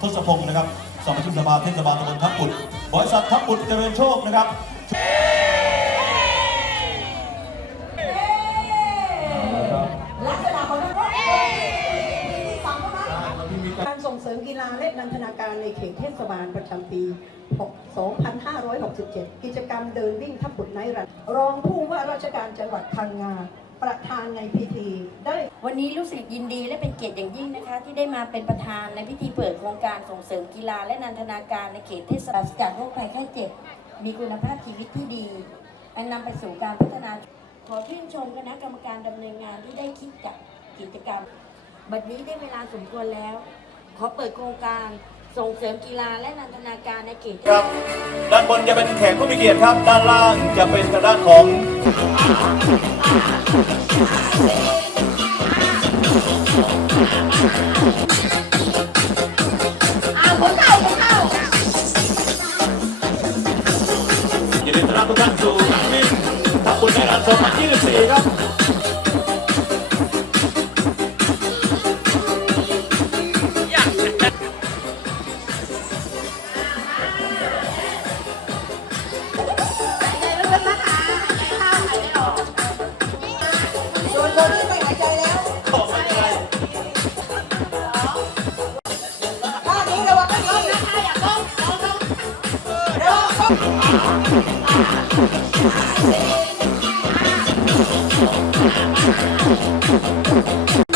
ทศพงศ์นะครับสมาชิกสภาเทศบาลตำบลทับปุดบริษัททับปุดเจริญโชคนะครับลักษณะของนักรบสั่งเท่านั้นการส่งเสริมกีฬาและนันทนาการในเขตเทศบาลประจำปี 2567 กิจกรรมเดินวิ่งทับปุดไนรันรองผู้ว่าราชการจังหวัดพังงา ประธานในพิธีได้ วันนี้รู้สึกยินดีและเป็นเกียรติอย่างยิ่งนะคะ ที่ได้มาเป็นประธานในพิธีเปิดโครงการส่งเสริมกีฬาและนันทนาการในเขตเทศบาลจากโรคภัยไข้เจ็บ มีคุณภาพชีวิตที่ดีอันนำไปสู่การพัฒนา ขอชื่นชมคณะกรรมการดำเนินงานที่ได้คิดจัดกิจกรรม บัดนี้ได้เวลาสมควรแล้ว ขอเปิดโครงการ ส่งเสริมกีฬาและนันทนาการในเขตครับ ด้านบนจะเป็นแขกผู้มีเกียรติครับ ด้านล่างจะเป็นทางด้านของยินดีต้อนรับทุกท่านสู่นักวิ่งทับปุดในรัน2024ครับ คนที่ไม่หายใจแล้วขอบคุณครับท่านี้ระวังให้ดีระวังครับไป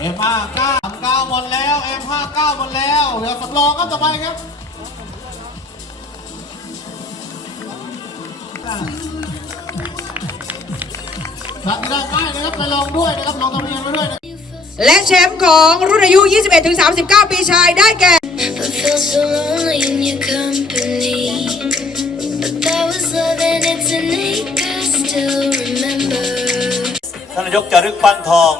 เอ็มห้า M59 M9 หมดแล้วเอ็มห้าเก้าบมดแล้วเดี๋ยวสำรองครับต่อไปครับรับได้ง่านะครับไปลองด้วยนะครับลองทำเรียนไปด้วยนะและแชมป์ของรุ่นอายุ 21-39 ปีชายได้แก่ ท่านนายกจารึกปั้นทอง